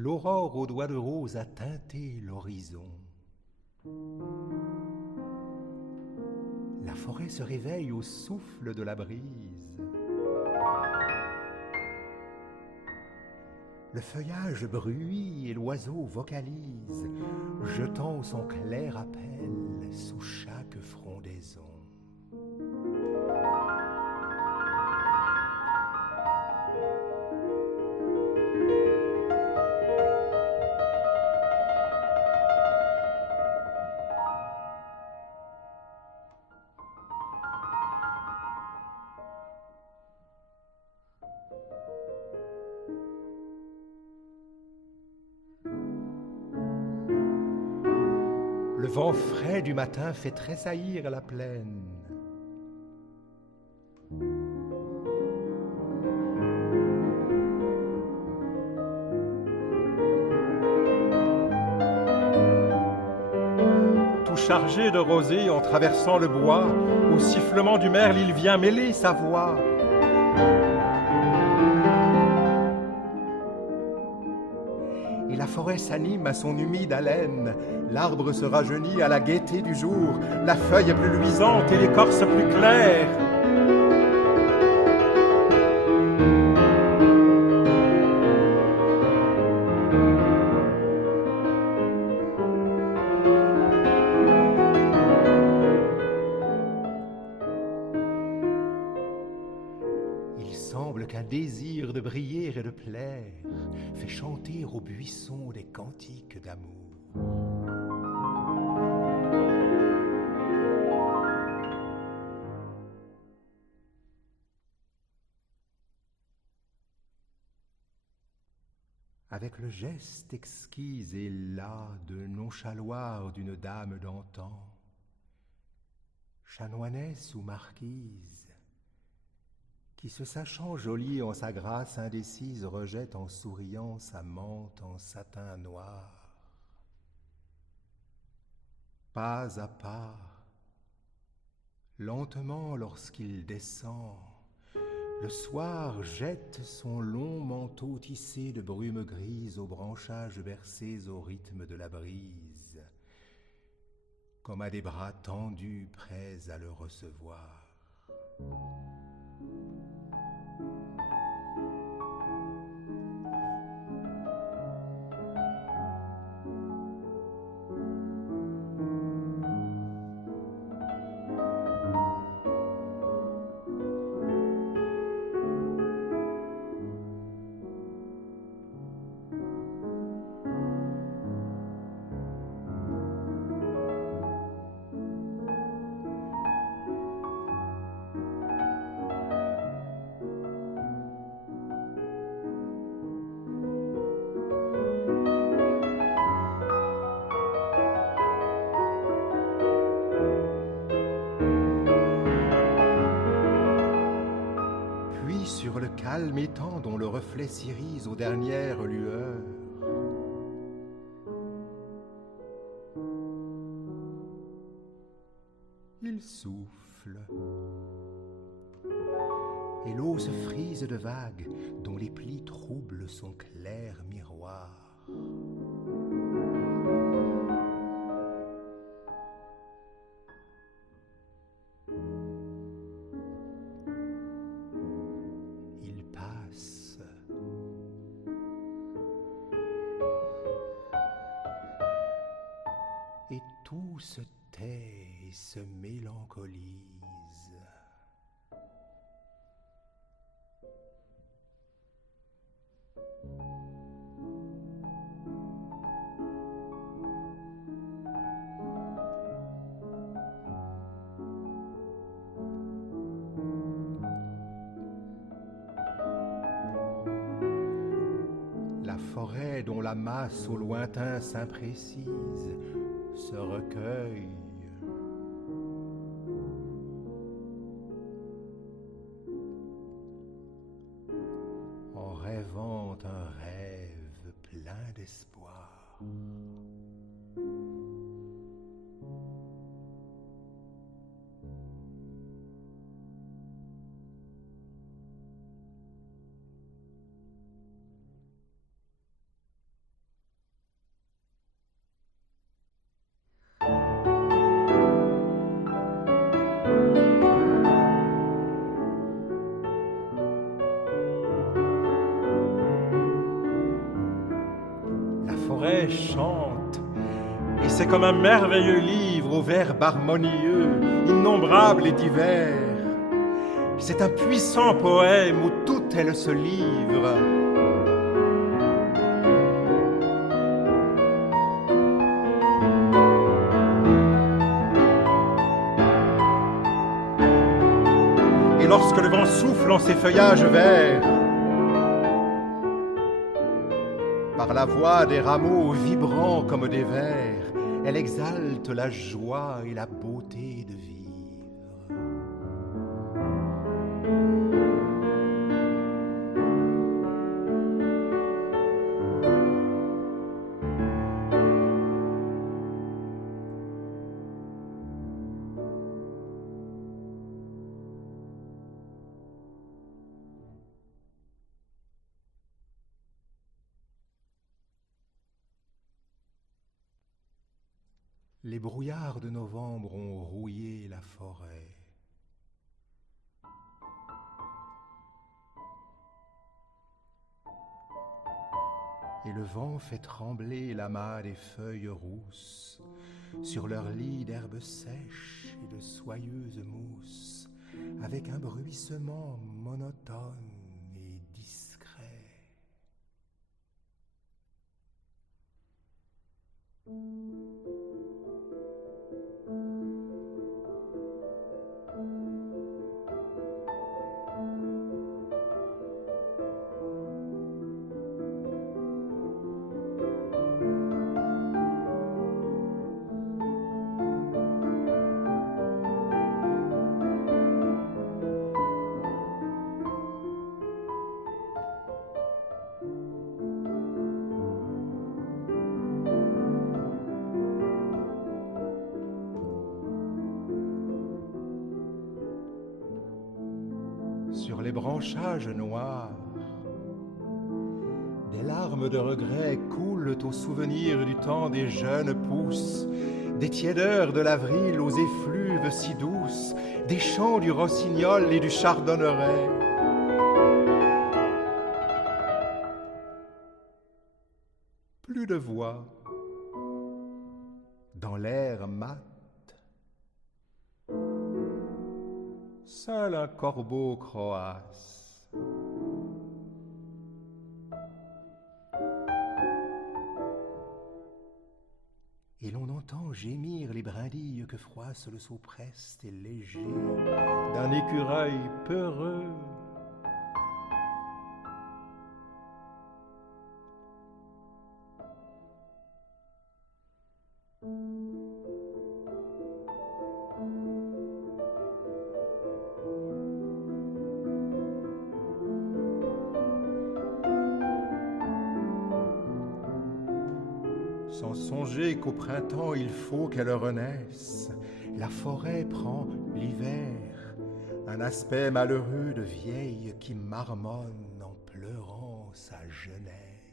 L'aurore aux doigts de rose a teinté l'horizon. La forêt se réveille au souffle de la brise. Le feuillage bruit et l'oiseau vocalise, jetant son clair appel sous chaque frondaison. Le vent frais du matin fait tressaillir la plaine. Tout chargé de rosée en traversant le bois, au sifflement du merle il vient mêler sa voix. Et la forêt s'anime à son humide haleine. L'arbre se rajeunit à la gaieté du jour. La feuille est plus luisante et l'écorce plus claire. Il semble qu'un désir de briller et de plaire fait chanter aux buissons des cantiques d'amour. Avec le geste exquis et las de nonchaloir d'une dame d'antan, chanoinesse ou marquise, qui se sachant jolie en sa grâce indécise rejette en souriant sa mante en satin noir. Pas à pas, lentement lorsqu'il descend, le soir jette son long manteau tissé de brume grise aux branchages bercés au rythme de la brise, comme à des bras tendus prêts à le recevoir. Puis sur le calme étang dont le reflet s'irise aux dernières lueurs, il souffle, et l'eau se frise de vagues dont les plis troublent son clair miroir. Il passe, et tout se tait et se mélancolise. La forêt dont la masse au lointain s'imprécise se recueille. En rêvant un rêve plein d'espoir. forêt chante, et c'est comme un merveilleux livre aux verbes harmonieux, innombrables et divers. C'est un puissant poème où toute elle se livre. Et lorsque le vent souffle en ses feuillages verts, par la voix des rameaux vibrants comme des vers, elle exalte la joie et la beauté de vivre. Les brouillards de novembre ont rouillé la forêt. Et le vent fait trembler l'amas des feuilles rousses sur leurs lits d'herbes sèches et de soyeuses mousses, avec un bruissement monotone et discret. Sur les branchages noirs, des larmes de regret coulent au souvenir du temps des jeunes pousses, des tiédeurs de l'avril aux effluves si douces, des chants du rossignol et du chardonneret. Plus de voix dans l'air mat. Seul un corbeau croasse. Et l'on entend gémir les brindilles que froisse le saupreste et léger d'un écureuil peureux. Sans songer qu'au printemps il faut qu'elle renaisse, la forêt prend l'hiver, un aspect malheureux de vieille qui marmonne en pleurant sa jeunesse.